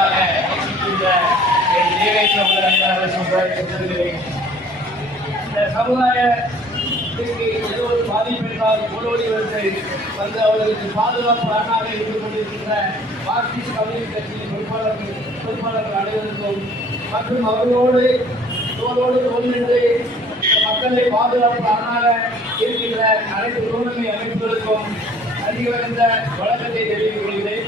மேலாக நேசிக்கின்ற இந்த சமுதாயத்திற்கு ஏதோ ஒரு பாதிப்பு என்றால் ஓடோடி வந்து வந்து அவர்களுக்கு பாதுகாப்பு அரணாக இருந்து கொண்டிருக்கின்ற மார்க்சிஸ்ட் கம்யூனிஸ்ட் கட்சியின் பொறுப்பாளர்கள் பொறுப்பாளர்கள் அனைவருக்கும் மற்றும் அவர்களோடு தோளோடு தோல் மக்களை பாதுகாப்பு அரணாக இருக்கின்ற அனைத்து உரிமை அமைப்புகளுக்கும் அதிகரிந்த வழக்கத்தை தெரிவித்துக் கொள்கிறேன்.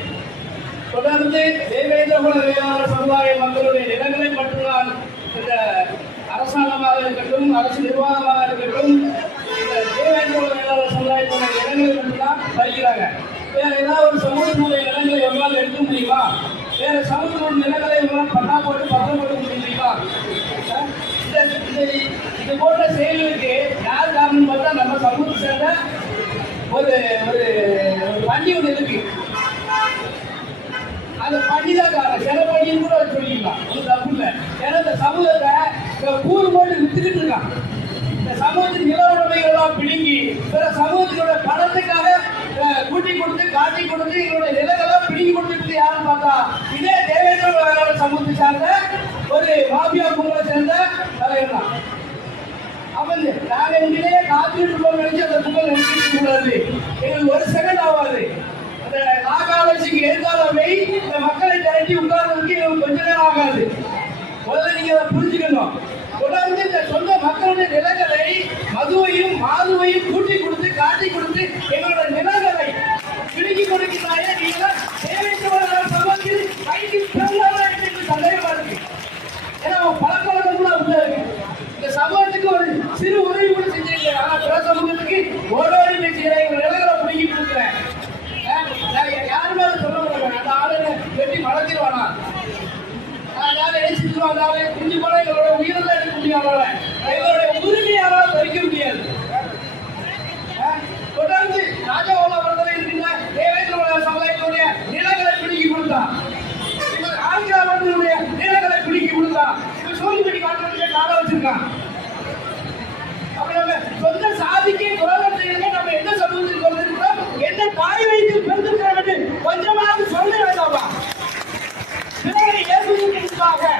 தொடர்ந்து தேவேந்திர குல வேளாளர் சமுதாய மக்களுடைய நிலங்களை மட்டும்தான் இந்த அரசாங்கமாக இருக்கட்டும் அரசு நிர்வாகமாக இருக்கட்டும் இந்த தேவேந்திர குல வேளாளர் சமுதாயத்துடைய நிலங்களை மட்டும்தான் தருகிறாங்க வேற ஏதாவது ஒரு சமூகத்தினுடைய நிலங்களை எவ்வளவு எடுக்க முடியுமா? வேற சமூகத்தினுடைய நிலங்களை எவ்வளவு பட்டா போட்டு பத்திரம் போட்டு முடியுமா இந்த இது போன்ற செயல்களுக்கு யார் காரணம் பார்த்தா நம்ம சமூகத்தை சேர்ந்த ஒரு ஒரு ஒரு வண்டி ஒன்று இருக்கு. அந்த பண்ணிதான் காரணம் சில பண்ணியும் கூட சொல்லிக்கலாம் ஒன்றும் தப்பு இல்லை. ஏன்னா இந்த சமூகத்தை இந்த கூறு போட்டு வித்துக்கிட்டு இருக்கான். இந்த சமூகத்தின் நில உடைமைகள்லாம் பிடுங்கி பிற சமூகத்தினோட பணத்துக்காக கூட்டி கொடுத்து காட்டி கொடுத்து எங்களோட நிலங்கள்லாம் பிடுங்கி கொடுத்துட்டு யாருன்னு பார்த்தா இதே தேவேந்திர சமூகத்தை சார்ந்த ஒரு மாபியா கும்பலை சேர்ந்த தலைவர் தான். அவன் நாங்க இங்கே காத்துட்டு இருக்கோம் நினைச்சு அந்த கும்பல் நினைச்சிட்டு கூடாது எங்களுக்கு ஒரு செகண்ட் ஆகாது அந்த நாகாலட்சிக்கு இந்த மக்களை திரட்டி உட்கார்றதுக்கு கொஞ்ச நேரம் ஆகாது. முதல்ல நீங்க அதை புரிஞ்சுக்கணும். தொடர்ந்து இந்த சொந்த மக்களுடைய நிலங்களை மதுவையும் மாதுவையும் கூட்டி கொடுத்து காட்டி கொடுத்து எங்களோட நிலங்களை பிடுங்கி கொடுக்கிறாயே நீங்க தேவையான சமத்தில் கைக்கு பிறந்தாலும் எனக்கு சந்தேகமா இருக்கு ஏன்னா அவன் பழக்க வழக்கம் கூட அப்படிதான் இருக்கு இந்த சமூகத்துக்கு ஒரு சிறு உதவி கூட செஞ்சிருக்கேன் ஆனா பிற சமூகத்துக்கு ஓடோடி போய் செய்யறேன் எங்க நிலங்களை பிடிங்கி கொடுக்குறேன் ஆஹ் நான் யாருமே அதை சொல்ல மாட்டேன் அந்த ஆளுங்க வெட்டி வளர்த்திருவானா அதனால ஏசிட்டு வந்தாலே குஞ்சு போல எங்களோட எடுக்க எங்களுடைய பறிக்க முடியாது தொடர்ந்து ராஜகோல வரதில் இருக்கின்ற தேவேந்திர சமுதாயத்தினுடைய நிலங்களை பிடுங்கி கொடுத்தான் இவன் ஆங்கிலாவர்களுடைய நிலங்களை பிடுங்கி கொடுத்தான் இவன் சோழிபடி காட்டுறதுக்கு காலம் வச்சிருக்கான் அப்ப நம்ம சொந்த சாதிக்கு துரோகம் செய்யறது நம்ம எந்த சமூகத்தில் பிறந்திருக்கிறோம் எந்த தாய் வயிற்றில் பிறந்திருக்கிறோம் என்று கொஞ்சமாவது சொல்ல வேண்டாமா பிறகு இயேசுவுக்கு முன்பாக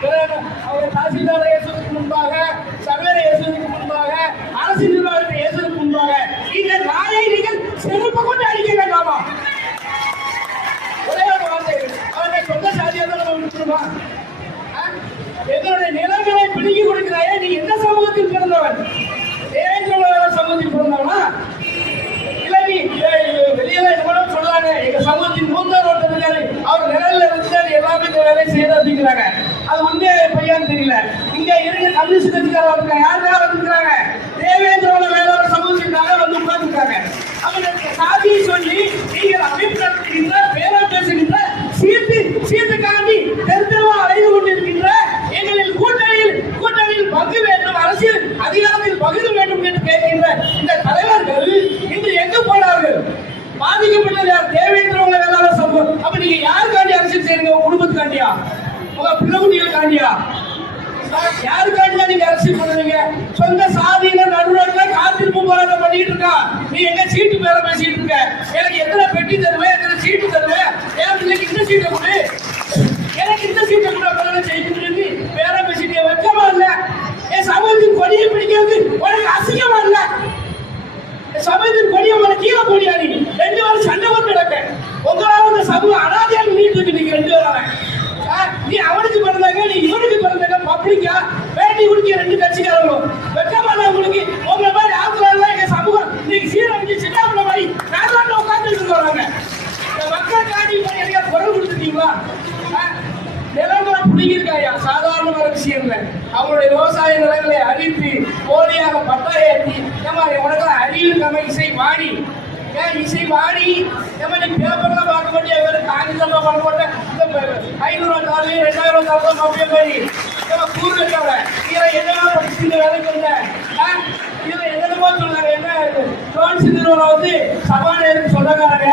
பிறகு அவர் தாசில்தார் முன்பாக சமையல் இயேசுவுக்கு முன்பாக அரசு நிர்வாகத்தை இயேசுவுக்கு முன்பாக இந்த நாயை நீங்கள் செருப்பு கொண்டு அடிக்க வேண்டாமா ஒரே ஒரு வார்த்தை அவனை சொந்த சாதியாக தான் நம்ம விட்டுருமா எங்களுடைய நிலங்களை பிடுங்கி கொடுக்கிறாயே நீ எந்த சமூகத்தில் பிறந்தவன்? தேவேந்திர சமூகத்தில் பிறந்தவனா இல்ல நீ அஹ், வெளியில எவ்வளவு எங்க சமூகத்தின் மூத்தவர் ஒருத்தர் இருக்காரு அவர் நிழல்ல இருந்தாரு எல்லாமே இந்த வேலையை செய்யறது அப்படிங்கிறாங்க அது உண்மையா பொய்யான்னு தெரியல. இங்க இருக்க கம்யூனிஸ்ட் கட்சிக்காரர் இருக்காங்க யாருக்காக இருக்கிறாங்க தேவேந்திரோட வேலை சமூகத்தின் வந்து உட்கார்ந்துருக்காங்க அவங்க சாதியை சொல்லி நீங்கள் அமைப்பு நடத்துகின்ற பேரா பேசுகின்ற சீட்டு சீட்டுக்காண்டி தெருத்தெருவா அலைந்து கொண்டிருக்கின்ற எங்களில் கூட்டணியில் கூட்டணியில் பங்கு வேண்டும் அரசியல் அதிகாரத்தில் பகிர வேண்டும் என்று கேட்கின்ற இந்த தலைவர்கள் இன்று எங்கு போனார்கள் பாதிக்கப்பட்டது யார்? தேவேந்திர உங்களை சமூகம் அப்ப நீங்க யாருக்காண்டி அரசியல் செய்யுங்க உங்க குடும்பத்துக்காண்டியா? உங்க பிள்ளைகுட்டிகளுக்காண்டியா யாருக்காண்டியா நீங்க அரசியல் பண்றீங்க? சொந்த சாதியில நடுநாட்டுல காத்திருப்பு போராட்டம் பண்ணிட்டு இருக்கா? நீ எங்க சீட்டு பேர பேசிட்டு இருக்க? எனக்கு எத்தனை பெட்டி தருவேன் எத்தனை சீட்டு தருவேன் ஏன் பிள்ளைக்கு இந்த சீட்டை கொடு எனக்கு இந்த சீட்டை கூட மேல செய்யணும் சொல்லி பேர பேசிட்டு வெக்கமா இல்ல என் சமூகத்தின் கொடியை பிடிக்கிறது உனக்கு அசிங்கமா இல்ல என் சமூகத்தின் கொடியை உனக்கு கீழே போடியா நீ ரெண்டு பேரும் சண்டை போட்டு கிடக்க உங்களால இந்த சமூகம் அனாதையாக நீட்டு இருக்கு நீங்க ரெண்டு பேரும் ஆ, நீ அவனுக்கு பிறந்தாங்க நீ இவனுக்கு பிறந்தாங்க பப்ளிக்கா? பேட்டி குடிக்க ரெண்டு கட்சிக்காரங்களும். வெக்கமா இல்ல உங்களுக்கு? உங்களை மாதிரி ஆக்குறாங்க எங்க சமூகம் இன்னைக்கு சீரமைச்சு சின்னாப்புல மாதிரி நாங்கள் உட்கார்ந்து வராங்க. இந்த மக்கள் காட்டி போய் எதையா குரல் கொடுத்துட்டீங்களா? ஆ? நிலங்களை பிடிங்கிருக்காயா சாதாரணமான விஷயம் இல்லை அவங்களுடைய விவசாய நிலங்களை அழித்து போலியாக பட்டா ஏற்றி நம்ம உனக்கு அறிவு நம்ம இசை வாடி ஏன் இசை வாடி ஏமா நீ பேப்பர்ல பார்க்க வேண்டிய வெறும் காகிதமா பண்ண மாட்டேன் இந்த ஐநூறு தாலி ரெண்டாயிரம் தாலும் அப்படியே மாதிரி நம்ம கூறு வைக்காத இதில் என்னென்ன படிச்சு இந்த வேலைக்கு வந்த இதில் என்னென்னமோ சொல்றாங்க என்ன பிரான்ஸ் நிறுவனம் வந்து சபாநாயகருக்கு சொந்தக்காரங்க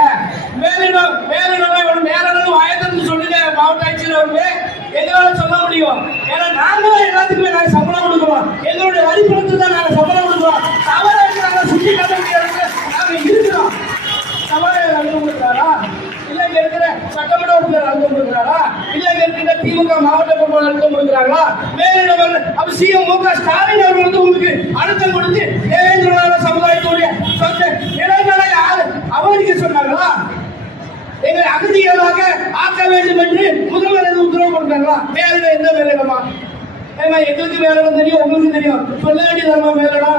மேலிடம் மேலிடம் இவன் மேலிடம் வாயத்திலிருந்து சொல்லுங்க. மாவட்ட ஆட்சியில் வந்து எங்களால சொல்ல முடியும். ஏன்னா நாங்களும் எல்லாத்துக்குமே நாங்கள் சம்பளம் கொடுக்குறோம் எங்களுடைய வரி பணத்தை தான் நாங்கள் சிஎம் மு க ஸ்டாலின் அவர்கள் வந்து உங்களுக்கு அழுத்தம் கொடுத்து தேவேந்திர சமுதாயத்துடைய சொந்த நிலங்களை யாரு அவருக்கு சொன்னாங்களா எங்களை அகதிகளாக ஆக்க வேண்டும் என்று முதல்வர் எதுவும் உத்தரவு கொடுத்தாங்களா மேலிடம் எந்த மேலிடமா? ஏன்னா எங்களுக்கு வேலைடம் தெரியும் உங்களுக்கு தெரியும். சொல்ல வேண்டியது வேலைடா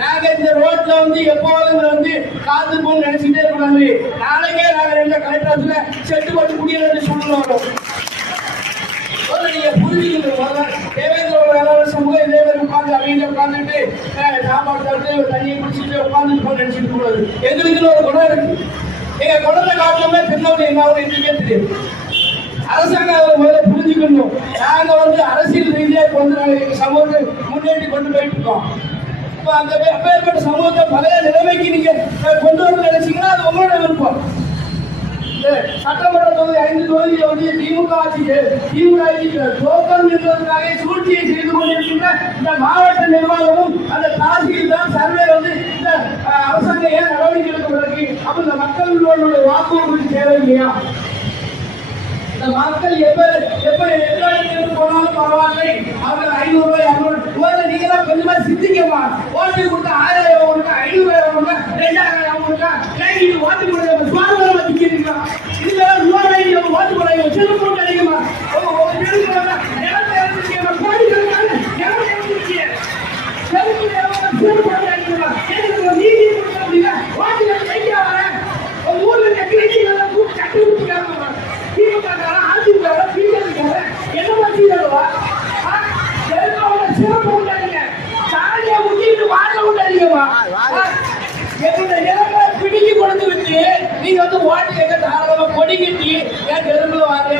நாங்க இந்த ரோட்ல வந்து எப்போதும் வந்து காத்து போன்னு நினைச்சுட்டே இருக்கக்கூடாது. நாளைக்கே நாங்க ரெண்டு கலெக்டர் செட்டு போட்டு முடியலன்னு சூழ்நிலை வரும் முதல்ல நீங்க புரிஞ்சுக்கணும் முதல்ல தேவேந்திர வேளாண் சமூகம் இதே மாதிரி உட்காந்து அவங்க உட்காந்துட்டு சாப்பாடு சாப்பிட்டு தண்ணியை குடிச்சிட்டு உட்காந்து போன் நினைச்சிட்டு கூடாது எங்களுக்குன்னு ஒரு குணம் இருக்கு. எங்க குணத்தை காட்டணும்னா பின்னோடு என்ன ஆகும் எங்களுக்கே தெரியும் அரசாங்கம் அதை முதல்ல புரிஞ்சுக்கணும். நாங்க வந்து அரசியல் ரீதியா இப்ப வந்து எங்க சமூகத்தை முன்னேற்றி கொண்டு போயிட்டு இருக்கோம். இப்போ அந்த அப்பேற்பட்ட சமூகத்தை பழைய நிலைமைக்கு நீங்க கொண்டு வர நினைச்சீங்கன்னா அது உங்களோட விருப்பம். இந்த சட்டமன்ற தொகுதி ஐந்து தொகுதியை வந்து திமுக ஆட்சிக்கு திமுக ஆட்சிக்கு என்பதற்காக சூழ்ச்சியை செய்து கொண்டிருக்கின்ற இந்த மாவட்ட நிர்வாகமும் அந்த தாசில்தார் சர்வே வந்து இந்த அஹ், அரசாங்கம் ஏன் நடவடிக்கை எடுக்கப்படுறது அப்ப இந்த மக்களுடைய வாக்குறுதி தேவை இல்லையா? இந்த மக்கள் எப்ப எப்ப எதிராளிகளுக்கு போனாலும் பரவாயில்லை. அவர்கள் ஐநூறு ரூபாய் இரநூறு முதல்ல நீங்க தான் கொஞ்சமா சிந்திக்கமா ஓட்டு கொடுத்தா ஆயிரம் ரூபாய் கொடுத்தா ஐநூறு ரூபாய் கொடுத்தா ரெண்டாயிரம் ரூபாய் கொடுத்தா ஓட்டு கொடுத்த நீங்க வந்து ஓட்டு கேட்க தாராளமா கொடி கட்டி ஏன் தெரும்புல வாங்க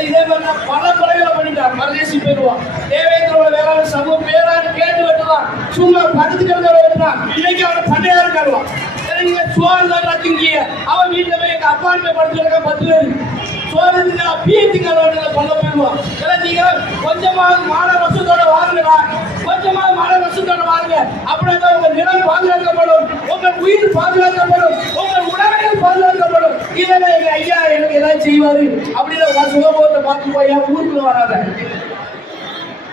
இதே மாதிரி பல முறைகளை பண்ணிட்டான். பரதேசி பெறுவான் தேவேந்திரோட வேளாண் சமூக பேரான்னு கேட்டு வெட்டுவான் சும்மா படுத்துக்கிறத வெட்டுறான் இன்னைக்கு அவனை பண்ணையா இருக்காருவான் நீங்க சோறு தான் திங்கிய. அவன் வீட்டுல போய் எங்க அப்பா போய் படுத்துருக்க பத்து பேர். சோறு திங்க பீத்து கலவரங்களை கொல்ல போயிடுவான் ஏன்னா நீங்க கொஞ்சமாவது மான ரசத்தோட வாங்குறா கொஞ்சமாவது மான ரசத்தோட வாங்க அப்படின்னா உங்க நிலம் பாதுகாக்கப்படும். உங்க உயிர் பாதுகாக்கப்படும். உங்க உடமைகள் பாதுகாக்கப்படும். இதெல்லாம் எங்க ஐயா எனக்கு ஏதாவது செய்வாரு. அப்படின்னு உங்க சுகபோகத்தை பார்த்து போய் என் ஊருக்குள்ள வராத.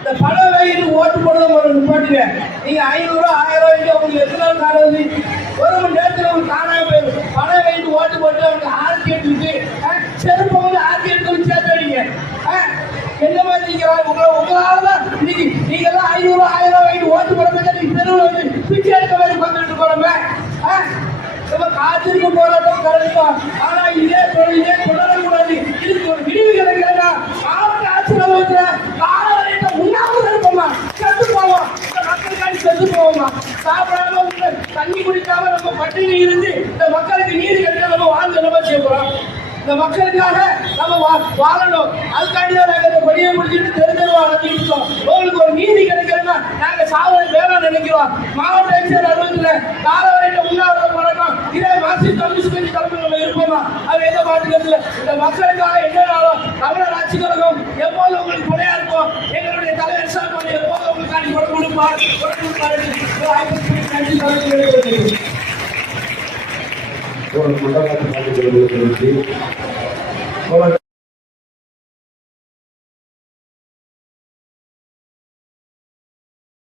இந்த பணம் வயது ஓட்டு போடுறத ஒரு நிப்பாட்டுங்க. நீங்க ஐநூறு ஆயிரம் ரூபாய்க்கு உங்களுக்கு எத்தனை நாள் காணுது ஒரு மணி நேரத்தில் உங்களுக்கு காணாம போயிடும். பணம் வயது ஓட்டு போட்டு அவங்களுக்கு ஆர்த்தி எடுத்துட்டு அஹ், செருப்பை வந்து ஆர்த்தி எடுத்து வந்து சேர்த்து வைங்க என்ன மாதிரி நீங்க உங்களை உங்களால தான் இன்னைக்கு நீங்க எல்லாம் ஐநூறு ஆயிரம் ரூபாய் ஓட்டு போடுறதுக்கு நீங்க தெருவில் வந்து பிச்சை எடுக்க மாதிரி உட்காந்துட்டு போறோமே நம்ம காத்திருப்பு போராட்டம் கரெக்டா ஆனா இதே தொழில் இதே தொடரக்கூடாது. இதுக்கு ஒரு விரிவு கிடைக்கிறதா மாவட்ட ஆட்சியர் சாப்பிடாம உள்ள தண்ணி குடிக்காம நம்ம பட்டினி இருந்து இந்த மக்களுக்கு நீதி கட்ட நம்ம வாழ்ந்து நம்ம செய்ய போறோம். இந்த மக்களுக்காக நம்ம வா- வாழணும். அதுக்காண்டி தான் நாங்க இந்த கொடியை முடிச்சுட்டு தெரிஞ்சவா நடத்திட்டு உங்களுக்கு ஒரு நீதி கிடைக்கிறதுனா நாங்க சாவதை வேணாம் நினைக்கிறோம். மாவட்ட ஆட்சியர் அலுவலகத்துல காலவரையிட்ட உண்ணாவிரத போராட்டம் இதே மாசி கம்யூனிஸ்ட் கட்சி தலைமை நம்ம இருப்போமா? அது எந்த மாட்டுக்கிறதுல இந்த மக்களுக்காக என்னனாலும் தமிழர் ஆட்சி கழகம் எப்போதும் உங்களுக்கு துணையா இருக்கும் எங்களுடைய தலைவர் சார்பாக எப்போதும் உங்களுக்கு குரல் கொடுப்பார் குரல் கொடுப்பார் என்று வாய்ப்புக்கு நன்றி தலைவர் ஒரு மண்டலத்தை மாற்றிக் கொள்வதற்கு போராட்ட